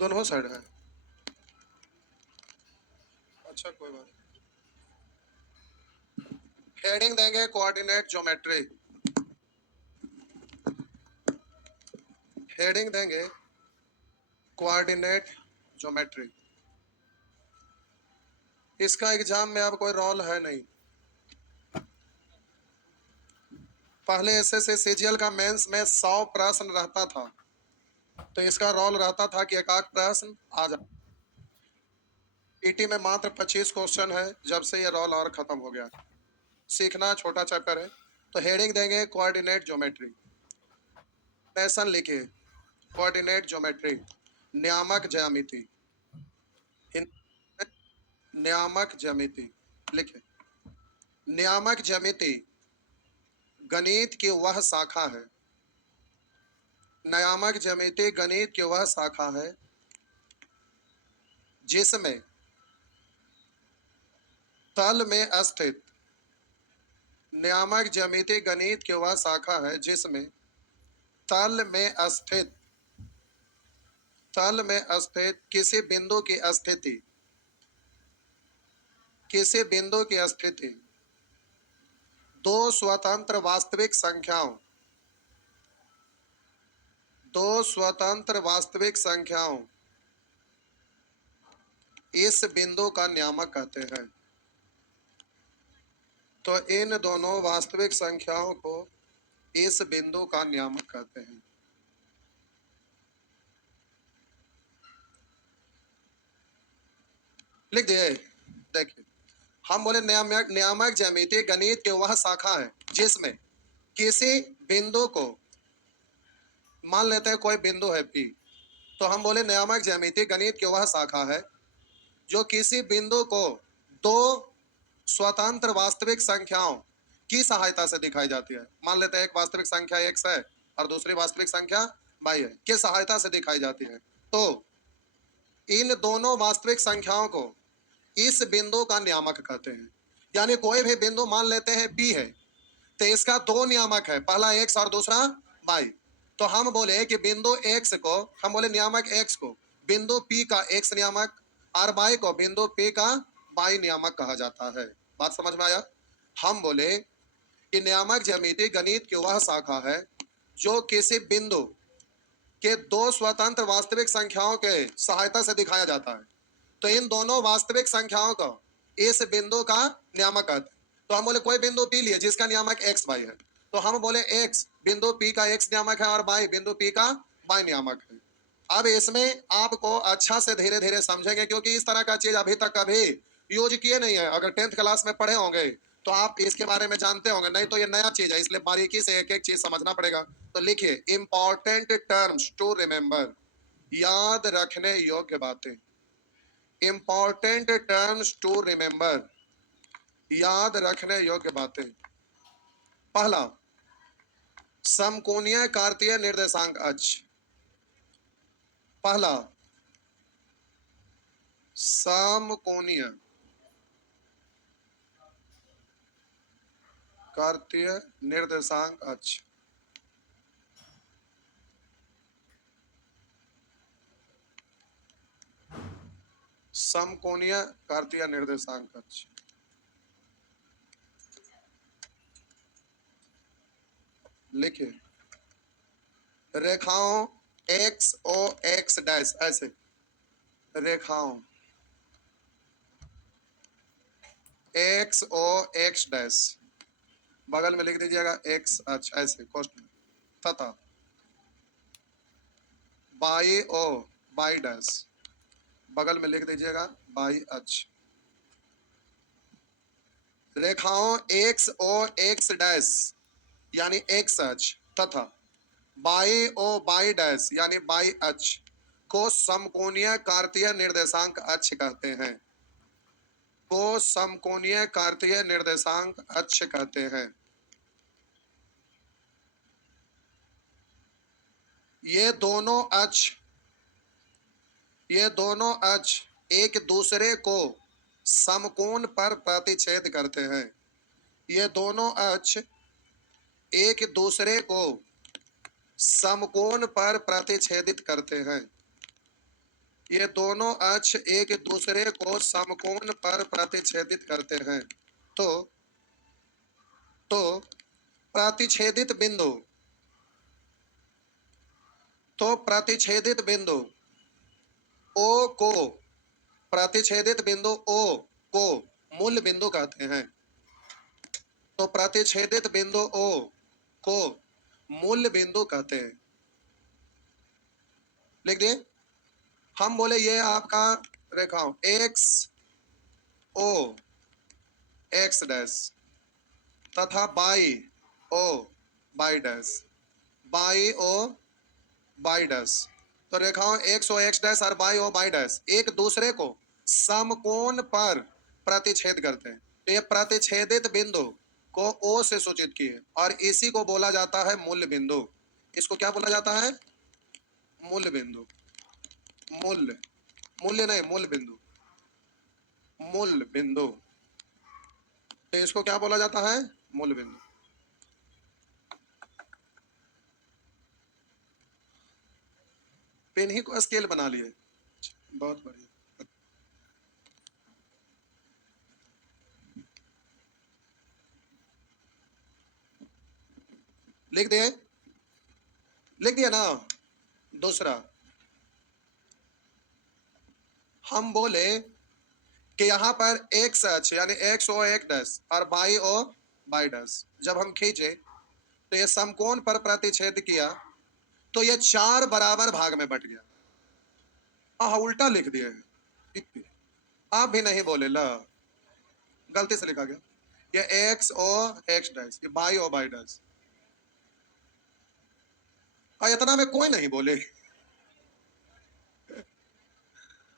दोनों साइड है। अच्छा कोई बात नहीं। हेडिंग देंगे कोऑर्डिनेट ज्योमेट्री। हेडिंग देंगे कोऑर्डिनेट ज्योमेट्री। इसका एग्जाम में अब कोई रोल है नहीं। पहले एसएससी सीजीएल का मेंस में 100 प्रश्न रहता था, तो इसका रोल रहता था कि एक आध प्रश्न आ जाए। ईटी में मात्र 25 क्वेश्चन है, जब से ये रोल और खत्म हो गया। सीखना छोटा चैप्टर है। तो हेडिंग देंगे कोऑर्डिनेट ज्योमेट्री। पैसन लिखिए कोऑर्डिनेट ज्योमेट्री। नियामक ज्यामिति। नियामक ज्यामिति लिखे। नियामक ज्यामिति गणित की वह शाखा है। नियामक ज्यामिति गणित की वह शाखा है जिसमें तल में स्थित नियामक ज्यामिति गणित की वह शाखा है जिसमें तल में स्थित किसी बिंदु की स्थिति दो स्वतंत्र वास्तविक संख्याओं इस बिंदु का नियामक कहते हैं। तो इन दोनों वास्तविक संख्याओं को इस बिंदु का नियामक कहते हैं। लिख दिए। देखिए, हम बोले नियामक ज्यामिति गणित की वह शाखा है जिसमें किसी बिंदु को, मान लेते हैं कोई बिंदु है P, तो हम बोले नियामक ज्यामिति गणित की वह शाखा है जो किसी बिंदु को दो स्वतंत्र वास्तविक संख्याओं की सहायता से दिखाई जाती है। मान लेते हैं एक वास्तविक संख्या x है और दूसरी वास्तविक संख्या y है, की सहायता से दिखाई जाती है। तो इन दोनों वास्तविक संख्याओं को इस बिंदु का नियामक कहते हैं। यानी कोई भी बिंदु मान लेते हैं P है, तो इसका दो नियामक है, पहला x और दूसरा y। तो हम बोले कि बिंदु x को, हम बोले नियामक x को बिंदु P का x नियामक और y को बिंदु P का y नियामक कहा जाता है। बात समझ में आया? हम बोले कि नियामक ज्यामिति गणित की वह शाखा है जो किसी बिंदु के दो स्वतंत्र वास्तविक संख्याओं के सहायता से दिखाया जाता है। तो इन दोनों वास्तविक संख्याओं को इस बिंदु का नियामक कहते हैं। तो हम बोले कोई बिंदु P लिए जिसका नियामक x y है, तो हम बोले x बिंदु P का x नियामक है और y बिंदु P का y नियामक है। अब इसमें आपको अच्छा से धीरे धीरे समझेंगे, क्योंकि इस तरह का चीज अभी तक कभी यूज किए नहीं है। अगर 10th क्लास में पढ़े होंगे तो आप इसके बारे में जानते होंगे, नहीं तो ये नया चीज है, इसलिए बारीकी से एक एक चीज समझना पड़ेगा। तो लिखिए इंपॉर्टेंट टर्म्स टू रिमेंबर, याद रखने योग्य बातें। इंपॉर्टेंट टर्म्स टू रिमेंबर, याद रखने योग्य बातें। पहला, समकोणीय कार्तीय निर्देशांक अक्ष। पहला, समकोणीय कार्तीय निर्देशांक अक्ष। समकोणीय कार्तीय निर्देशांक अक्ष। लिखिए रेखाओं एक्स ओ एक्स डैश, ऐसे रेखाओं एक्स ओ एक्स डैश, बगल में लिख दीजिएगा एक्स अक्ष ऐसे कोष्ठ, तथा बाई ओ बाई डैश, बगल में लिख दीजिएगा बाई अक्ष। रेखाओं एक्स ओ एक्स डैश यानी एक्स अक्ष तथा बाई ओ बाई डैश यानी बाई अक्ष को समकोणीय कार्तीय निर्देशांक अक्ष कहते हैं। को समकोणीय कार्तीय निर्देशांक अक्ष कहते हैं। ये दोनों अक्ष एक दूसरे को समकोण पर प्रतिच्छेद करते हैं। ये दोनों अक्ष एक दूसरे को समकोण पर प्रतिच्छेदित करते हैं। ये दोनों अक्ष एक दूसरे को समकोण पर प्रतिच्छेदित करते हैं। तो प्रतिच्छेदित बिंदु प्रतिच्छेदित बिंदु ओ को मूल बिंदु कहते हैं। तो प्रतिच्छेदित बिंदु ओ को मूल बिंदु कहते हैं। लिख दिए। हम बोले ये आपका रेखाओं एक्स ओ एक्स डैश तथा Y O Y dash, Y O Y dash. तो रेखाओं एक्स ओ एक्स डैश और बाई ओ बाई डैश एक दूसरे को समकोण पर प्रतिच्छेद करते हैं। तो ये प्रतिच्छेदित बिंदु को ओ से सूचित किए और इसी को बोला जाता है मूल बिंदु। इसको क्या बोला जाता है? मूल बिंदु। मूल्य, मूल्य नहीं, मूल बिंदु, मूल बिंदु। तो इसको क्या बोला जाता है? मूल बिंदु। पेन ही को स्केल बना लिए, बहुत बढ़िया। लिख दिए? लिख दिया ना? दूसरा हम बोले कि यहाँ पर एक्स अक्ष यानी एक्स ओ एक डैश और बाई ओ बाई डैश जब हम खींचे तो ये समकोण पर प्रतिच्छेद किया तो ये चार बराबर भाग में बट गया। हाँ, उल्टा लिख दिए। आप भी नहीं बोले ला, गलती से लिखा गया। ये एक्स ओ एक्स डैश, ये बाई ओ बाई डैश। इतना में कोई नहीं बोले।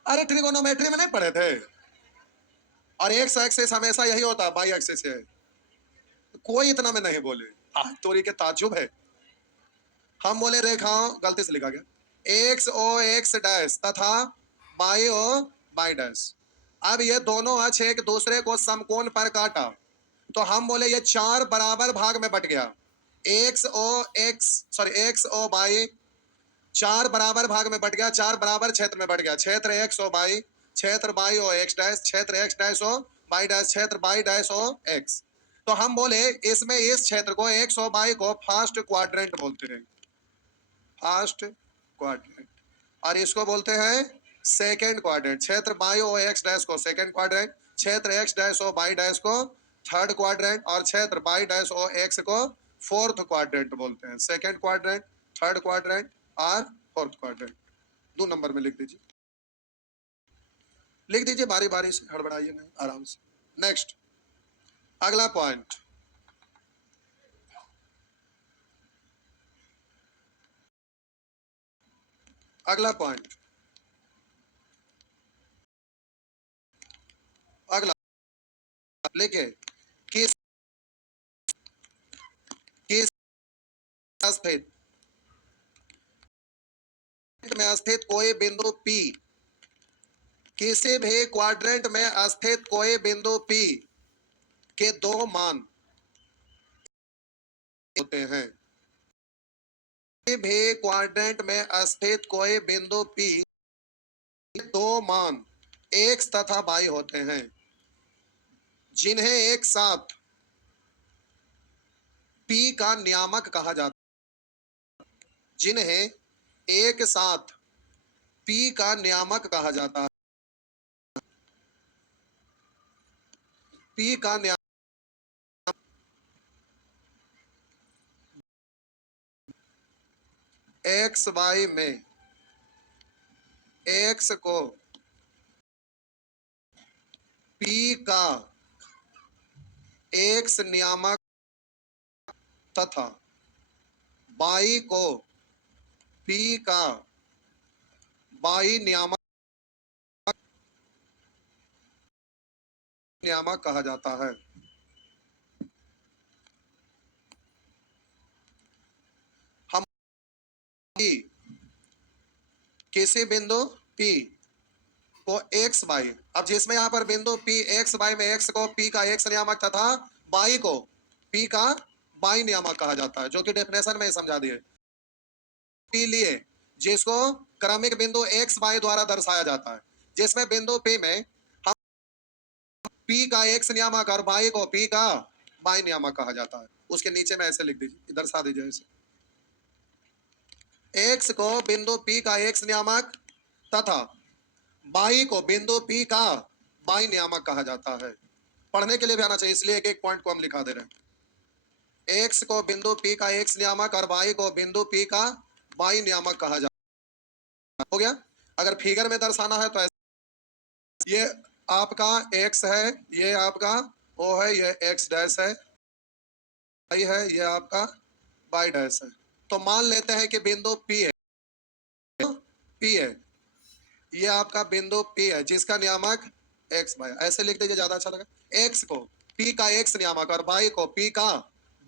अरे ट्रिगोनोमेट्री में नहीं पढ़े थे? और एक्स एक्सिस हमेशा यही होता है, बाई एक्सिस है। कोई इतना में नहीं बोले। तोरी के ताज्जुब है। हम बोले रेखाओं, गलती से लिखा गया, एक्स ओ एक्स डैश तथा बाई ओ बाई डैश। अब ये दोनों अक्ष एक दूसरे को समकोण पर काटा तो हम बोले ये चार बराबर भाग में बट गया। एक्स ओ बाई चार बराबर भाग में बट गया, चार बराबर क्षेत्र में बट गया। क्षेत्र एक्स ओ बाई, क्षेत्र बाई ओ एक्स डैश, क्षेत्र X dash O Y dash, क्षेत्र बाई डैश ओ एक्स। तो हम बोले इसमें इस क्षेत्र को एक्स ओ बाई को फर्स्ट क्वाड्रेंट बोलते हैं, फर्स्ट क्वाड्रेंट। और इसको बोलते हैं सेकंड क्वाड्रेंट। क्षेत्र बाई ओ एक्स डैश को सेकंड क्वाड्रेंट, क्षेत्र X dash O Y dash को थर्ड क्वाड्रेंट और क्षेत्र बाई डैश ओ एक्स को फोर्थ क्वाड्रेंट बोलते हैं। सेकंड क्वाड्रेंट, थर्ड क्वाड्रेंट और फोर्थ क्वाड्रेंट। 2 नंबर में लिख दीजिए। लिख दीजिए बारी बारी से, हड़बड़ाइए नहीं, आराम से। नेक्स्ट, अगला पॉइंट। अगला पॉइंट, अगला लिखिए। किस किस स्थित में स्थित कोई बिंदु P, किसी भी क्वाड्रेंट में स्थित कोई बिंदु P के दो मान होते हैं। किसी भी क्वाड्रेंट में स्थित कोई बिंदु P के दो मान x तथा y होते हैं, जिन्हें एक साथ P का नियामक कहा जाता है। जिन्हें एक साथ P का नियामक कहा जाता है। P का नियामक एक्स वाई में x को P का x नियामक तथा y को P का y नियामक कहा जाता है। हम किसी बिंदु P को x y, अब जिसमें यहाँ पर बिंदु P x y में x को P का x नियामक तथा y को P का y नियामक कहा जाता है, जो कि डेफिनेशन में समझा दिए। P लिए जिसको क्रमिक बिंदु एक्स वाई द्वारा दर्शाया जाता है, जिसमें बिंदु पी में हम पी का एक्स नियामक और वाई को पी का वाई नियामक कहा जाता है। उसके नीचे में ऐसे लिख दीजिए, दर्शा दीजिए ऐसे, एक्स को बिंदु पी का एक्स नियामक तथा वाई को बिंदु पी का वाई नियामक कहा जाता है। पढ़ने के लिए भी आना चाहिए, इसलिए एक एक पॉइंट को हम लिखा दे रहे हैं। एक्स को बिंदु पी का एक्स नियामक और वाई को बिंदु पी का वाई नियामक कहा जाता है। हो गया। अगर फिगर में दर्शाना है तो ऐसे, ये आपका एक्स है, ये आपका ओ है, ये एक्स डैश है, वाई है, ये आपका वाई डैश है। तो मान लेते हैं कि बिंदु पी है, पी है, ये आपका बिंदु पी है जिसका नियामक एक्स वाई। ऐसे लिख दीजिए, ज्यादा अच्छा लगा। एक्स को पी का एक्स नियामक और वाई को पी का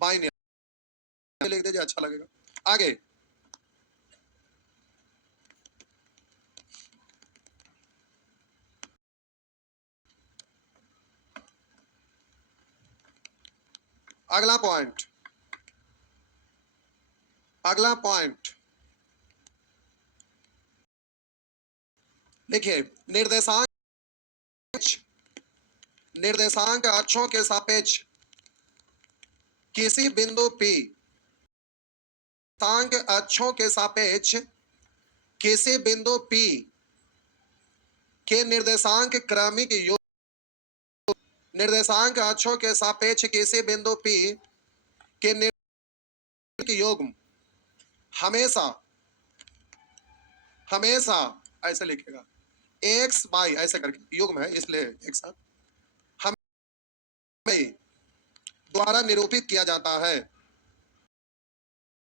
वाई नियामक लिख दीजिए, अच्छा लगेगा। आगे अगला पॉइंट, अगला पॉइंट देखिए, निर्देशांक, निर्देशांक अक्षों के सापेक्ष किसी बिंदु P, निर्देशांक अक्षों के सापेक्ष किसी बिंदु P के निर्देशांक क्रमिक योग, निर्देशांक अक्षों के सापेक्ष किसी बिंदु P के निर्देशांक योग हमेशा, हमेशा ऐसे लिखेगा, एक्स वाई ऐसे करके युग्म है इसलिए एक साथ, हम द्वारा निरूपित किया जाता है,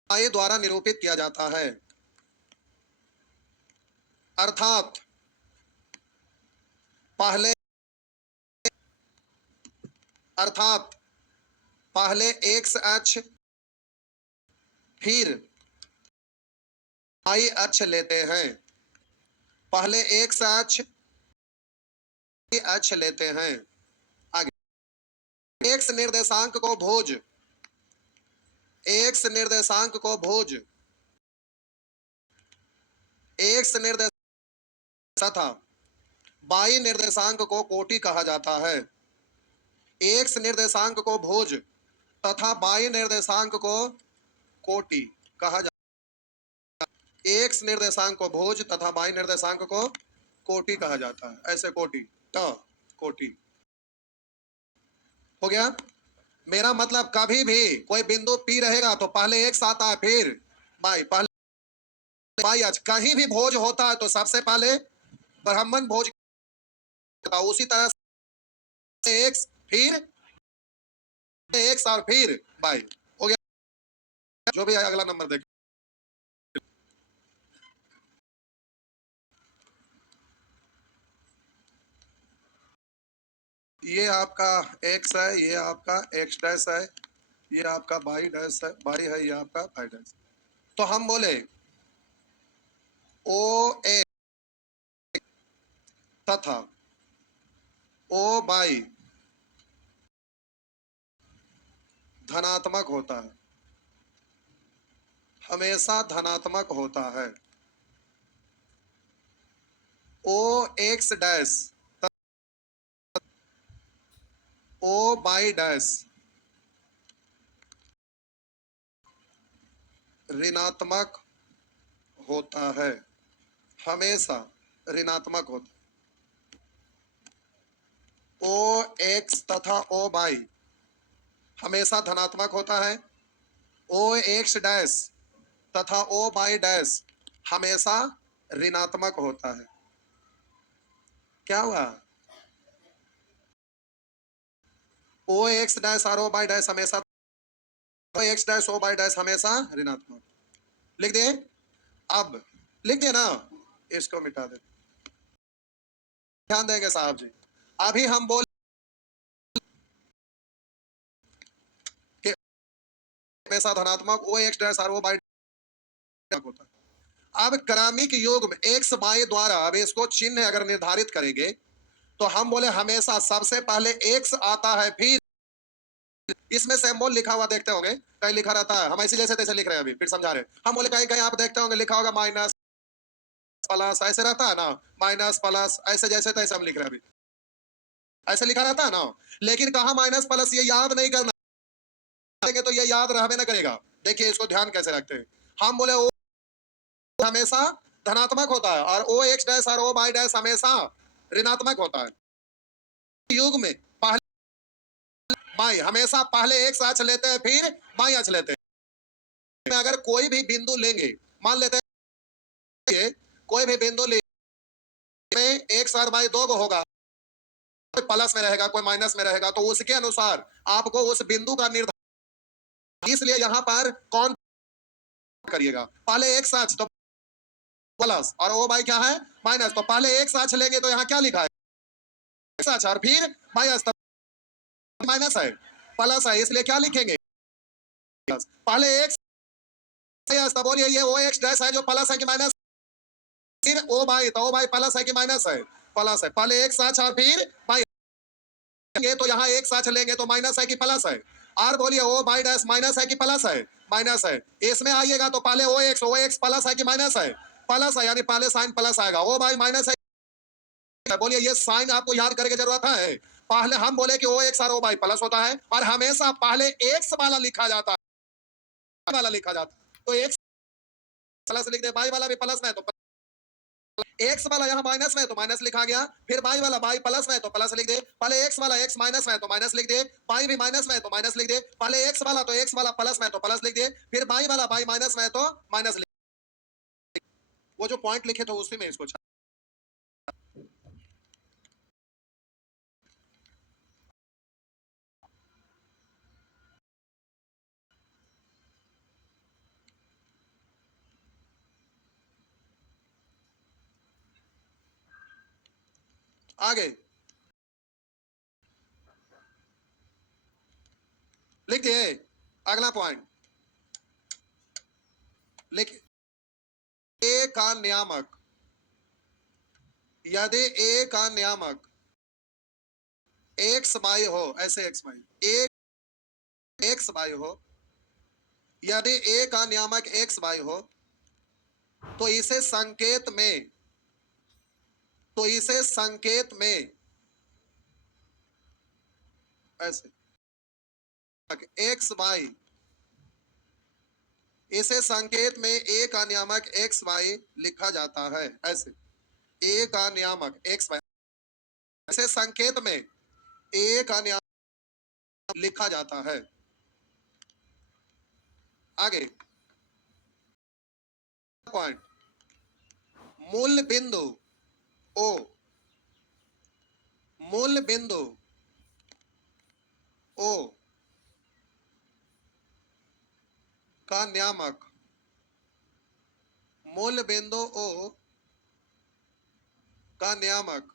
आई द्वारा निरूपित किया जाता है। अर्थात पहले, अर्थात पहले एक्स अक्ष फिर वाई अक्ष लेते हैं, पहले एक्स अक्ष अक्ष लेते हैं। आगे एक्स निर्देशांक को भुज, एक्स निर्देशांक को भुज, एक्स निर्देशांक तथा वाई निर्देशांक को कोटि कहा जाता है। एक्स निर्देशांक को भुज तथा वाई निर्देशांक को कोटि कहा जाता है। एक्स निर्देशांक को भुज तथा वाई निर्देशांक को कोटि कहा जाता है, ऐसे कोटि, कोटि। हो गया। मेरा मतलब कभी भी कोई बिंदु P रहेगा तो पहले एक्स आता है फिर वाई, पहले वाई आज कहीं भी भोज होता है तो सबसे पहले ब्राह्मण भोज, उसी तरह से एक्स फिर एक्स और फिर वाई। हो गया। जो भी है अगला नंबर देख, ये आपका एक्स है, ये आपका एक्स डैश है, ये आपका वाई डैश है, वाई है, ये आपका वाई डैश। तो हम बोले ओ ए तथा ओ वाई धनात्मक होता है, हमेशा धनात्मक होता है। O X dash O Y dash ऋणात्मक होता है, हमेशा ऋणात्मक होता है। ओ एक्स तथा ओ वाई हमेशा धनात्मक होता है। ओ एक्स डैश तथा ओ वाई डैश हमेशा ऋणात्मक होता है। क्या हुआ? ओ एक्स डैश और ओ वाई डैश हमेशा, X dash O Y dash हमेशा ऋणात्मक। लिख दिए? अब लिख दिए ना, इसको मिटा दे, ध्यान देंगे साहब जी। अभी हम बोल हमेशा धनात्मक ओ एक्स डैश और ओ वाई होता है। अब क्रमिक योग में एक्स वाई द्वारा, अब इसको चिन्ह अगर निर्धारित करेंगे तो हम बोले हमेशा सबसे पहले एक्स आता है, फिर इसमें सिंबल लिखा हुआ देखते होंगे, कहीं लिखा रहता है, हम ऐसे जैसे तैसे लिख रहे हैं, अभी फिर समझा रहे हैं। हम बोले कहीं कहीं आप देखते होंगे लिखा होगा माइनस, प्लस ऐसे रहता है ना, माइनस प्लस ऐसे जैसे तैसे हम लिख रहे हैं अभी, ऐसे लिखा रहता है ना। लेकिन कहा माइनस प्लस, ये याद नहीं करना तो ये याद रहबे ना करेगा। देखिए इसको ध्यान कैसे रखते हैं। हम बोले ओ हमेशा धनात्मक होता है और ओ एक्स डैश और ओ वाई डैश हमेशा ऋणात्मक होता है। युग में पहले बाई हमेशा पहले एक्स अक्ष लेते हैं फिर बाई अक्ष लेते हैं। अगर कोई भी बिंदु लेंगे, मान लेते हैं कोई भी बिंदु ले एक्स और वाई दो को होगा, कोई प्लस में रहेगा कोई माइनस में रहेगा, तो उसके अनुसार आपको उस बिंदु का निर्धारण, इसलिए यहाँ पर कौन करिएगा, पहले एक्स अक्ष तो प्लस और ओ वाई क्या है माइनस, तो पहले एक्स अक्ष लेंगे तो यहाँ क्या लिखा है एक्स अक्ष और फिर माइनस, माइनस है प्लस है, इसलिए क्या लिखेंगे पहले एक्स, तो बोलिए ये ओ एक्स डैश है जो प्लस है कि माइनस, फिर ओ वाई, तो ओ वाई प्लस है कि माइनस है, प्लस है, पहले एक्स अक्ष और फिर वाई, तो यहाँ एक्स अक्ष लेंगे तो माइनस है कि प्लस है, और बोलिए ओ वाई डैश माइनस है कि प्लस है, माइनस है, इसमें आइएगा तो पहले ओ एक्स प्लस है कि माइनस है, प्लस है, यानी पहले साइन प्लस आएगा, ओ वाई माइनस है, बोलिए ये साइन आपको याद करके जरूरत है। पहले हम बोले कि ओ एक्स और ओ वाई प्लस होता है और हमेशा पहले एक्स वाला लिखा जाता है, वाला लिखा जाता है, तो एक्स प्लस लिख दे, वाई वाला भी प्लस में है तो एक्स वाला यहाँ माइनस में तो माइनस लिखा गया, फिर वाई वाला वाई प्लस में तो प्लस लिख दे, पहले एक्स वाला एक्स माइनस में तो माइनस लिख दे, वाई भी माइनस में तो माइनस लिख दे, पहले एक्स वाला तो एक्स वाला प्लस में तो प्लस लिख दे, फिर वाई वाला वाई माइनस में तो माइनस लिख, वो जो पॉइंट लिखे थे उसी में इसको आगे लिख दिए। अगला पॉइंट लिख, ए का नियामक, यदि ए का नियामक एक्स वाई हो, ऐसे एक्स वाई एक एक्स वाई हो, यदि ए का नियामक एक्स वाई हो तो इसे संकेत में, तो इसे संकेत में ऐसे एक्स वाई, इसे संकेत में ए का नियामक एक्स वाई लिखा जाता है, ऐसे ए का नियामक एक्स वाई, इसे संकेत में ए का नियामक लिखा जाता है। आगे पॉइंट, मूल बिंदु ओ, मूल बिंदु ओ का नियामक, मूल बिंदु ओ का नियामक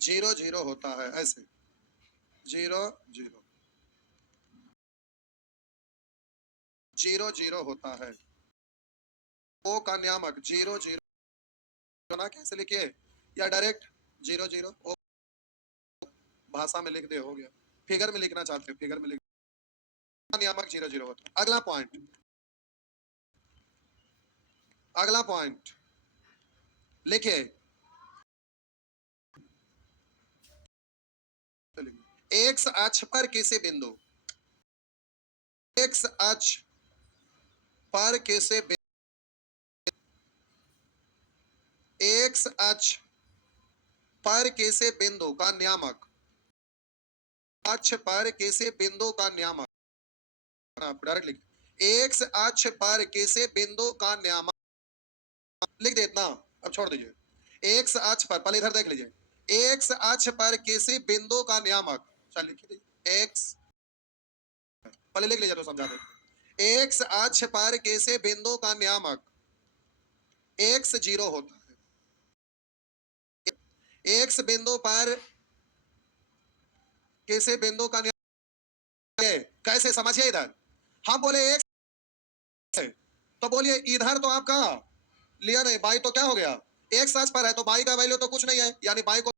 0 0 होता है, ऐसे 0 0 0 0 होता है। ओ का नियामक 0 0 ना, कैसे लिखिए या डायरेक्ट 0 0 ओ भाषा में लिख दे, हो गया। फिगर में लिखना चाहते हैं फिगर में लिख, नियामक 0 0 होता है। अगला पॉइंट, अगला पॉइंट लिखिए, एक्स अक्ष पर किसी बिंदु, एक्स अक्ष पर किसी एक्स अक्ष पर किसी बिंदु का नियामक, अक्ष पर किसी बिंदु का नियामक, आप डायरेक्ट लिखिए एक्स अक्ष पर किसी बिंदु का नियामक, लिख दे इतना, अब छोड़ दीजिए। एक्स अक्ष पर, पहले इधर देख लीजिए, एक्स अक्ष पर किसी बिंदु का नियामक, चल लिखिए एक्स, पहले लिख लीजिए तो समझा दे। एक्स अक्ष पर किसी बिंदु का नियामक एक्स 0 होता है। एक्स बिंदु पर किसी बिंदु का नियामक कैसे समझिए, इधर हम बोले एक्स, तो बोलिए इधर तो आपका लिया नहीं, बाई तो क्या हो गया एक्स अक्ष पर है, तो बाई का वैल्यू तो कुछ नहीं है, यानी बाई को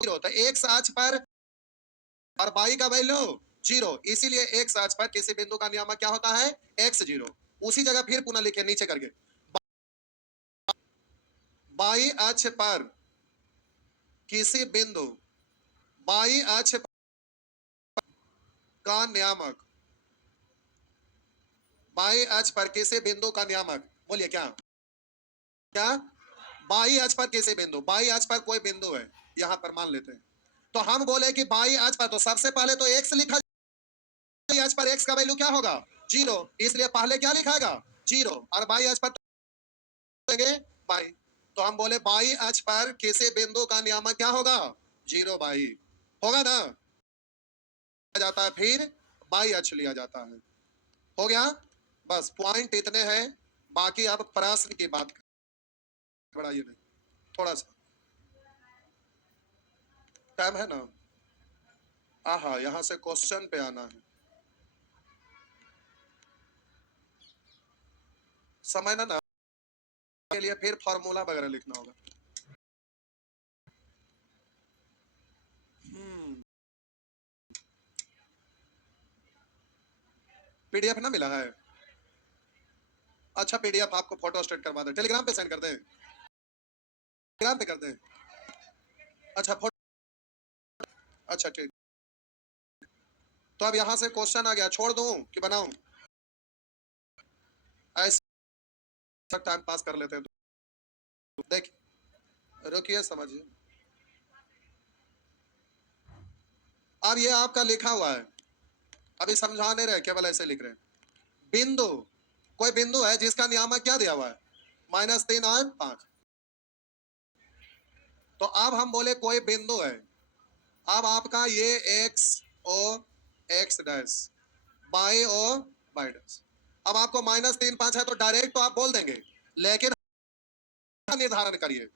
0 होता है एक्स अक्ष पर, और बाई का वैल्यू 0, इसीलिए एक्स अक्ष पर किसी बिंदु का नियामक क्या होता है एक्स 0। उसी जगह फिर पुनः लिखे नीचे करके, बाई अक्ष पर किसी बिंदु, बाई अक्ष का नियामक, बाई अक्ष पर किसी बिंदु का नियामक, बोलिए क्या क्या, बाई अक्ष पर किसी बिंदु, बाई अक्ष पर कोई बिंदु है, यहां पर मान लेते हैं। तो हम बोले कि बाई अक्ष पर, तो सबसे पहले तो एक्स लिखा, बाई अक्ष पर एक्स का वैल्यू क्या होगा, 0, इसलिए पहले क्या लिखाएगा, 0, और बाई अक्ष पर देंगे बाई, तो हम बोले बाई अक्ष पर किसी बिंदु का नियामक क्या होगा, 0 बाई, होगा ना, जाता है फिर बाई अक्ष लिया जाता है। हो गया, बस पॉइंट इतने हैं, बाकी अब प्रश्न की बात बढ़ाइए नहीं, थोड़ा सा टाइम है ना। आहा, यहां से क्वेश्चन पे आना है, समय ना के लिए फिर फार्मूला वगैरह लिखना होगा। पीडीएफ ना मिला है, अच्छा पीडीएफ आपको फोटो स्टेट करवा दे, टेलीग्राम पे सेंड कर दे, टेलीग्राम पे कर दे, अच्छा फोटो, अच्छा ठीक। तो अब यहां से क्वेश्चन आ गया, छोड़ दूं कि बनाऊं, ऐसा टाइम पास कर लेते हैं, देखिए रुकिए समझिए, अब ये आपका लिखा हुआ है, अभी समझा नहीं रहे, केवल ऐसे लिख रहे हैं, बिंदु, कोई बिंदु है जिसका नियामक क्या दिया हुआ है, -3 और 5, तो अब हम बोले कोई बिंदु है, अब आपका ये X O X dash, Y O Y dash, अब आपको -3 5 है तो डायरेक्ट तो आप बोल देंगे, लेकिन निर्धारण करिए,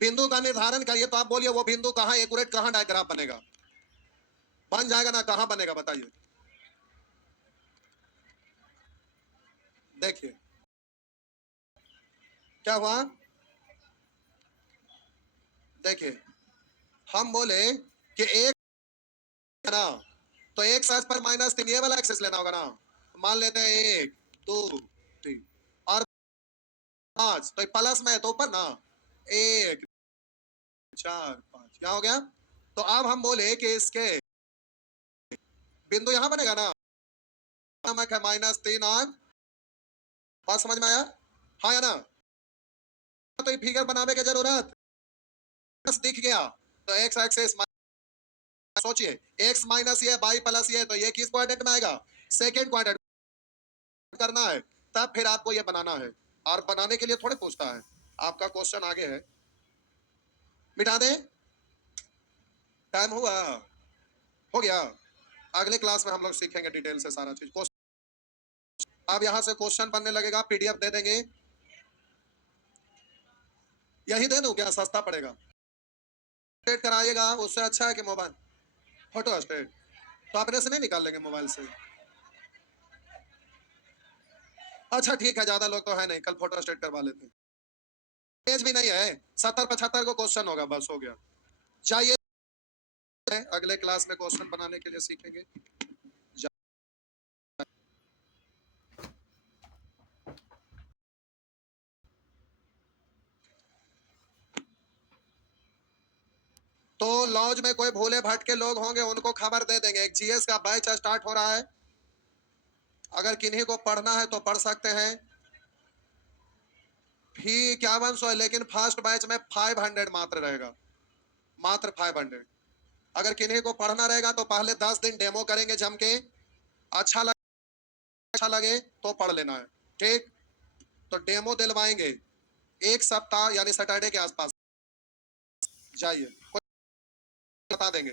बिंदु का निर्धारण करिए, तो आप बोलिए वो बिंदु कहाँ एक्यूरेट, कहाँ डायग्राफ बनेगा, बन जाएगा ना, कहाँ बनेगा बताइए, देखिए क्या हुआ, देखिए हम बोले कि एक है ना, तो एक सर्च पर -3 ये वाला एक्सेस लेना होगा ना, मान लेते हैं 1 2 3 और 5, तो प्लस में है तो ऊपर ना, 1 4 5 यहाँ हो गया, तो अब हम बोले कि इसके बिंदु यहाँ बनेगा ना, नमक है -3 और, बात समझ में आया, हाँ या ना, तो ये फिगर बनाने की जरूरत, बस दिख गया, तो एक्स एक्सेस, सोचिए x माइनस ये बाई प्लस ये, तो ये किस क्वाड्रेंट में आएगा, सेकंड क्वाड्रेंट करना है, तब फिर आपको ये बनाना है, और बनाने के लिए थोड़े पूछता है, आपका क्वेश्चन आगे है, मिटा दे, टाइम हुआ, हो गया, अगले क्लास में हम लोग सीखेंगे डिटेल से सारा चीज, अब यहाँ से क्वेश्चन बनने लगेगा, पीडीएफ दे देंगे, यही दे दूं क्या, सस्ता पड़ेगा, स्टेट कराइएगा, उससे अच्छा है कि मोबाइल फोटो स्टेट, तो अपने से नहीं निकाल लेंगे मोबाइल से, अच्छा ठीक है, ज्यादा लोग तो है नहीं, कल फोटो स्टेट करवा लेते हैं, पेज भी नहीं है, 70 75 को क्वेश्चन होगा, बस हो गया, जाइए अगले क्लास में क्वेश्चन बनाने के लिए सीखेंगे। तो लॉज में कोई भोले भटके लोग होंगे, उनको खबर दे देंगे, एक जीएस का बैच स्टार्ट हो रहा है, अगर किन्हीं को पढ़ना है तो पढ़ सकते हैं, फी 5100 है, लेकिन फर्स्ट बैच में 500 मात्र रहेगा, मात्र 500, अगर किन्हीं को पढ़ना रहेगा तो पहले 10 दिन डेमो करेंगे जम के, अच्छा लगे तो पढ़ लेना है, ठीक, तो डेमो दिलवाएंगे, एक सप्ताह यानी सैटरडे के आसपास, जाइए बता देंगे।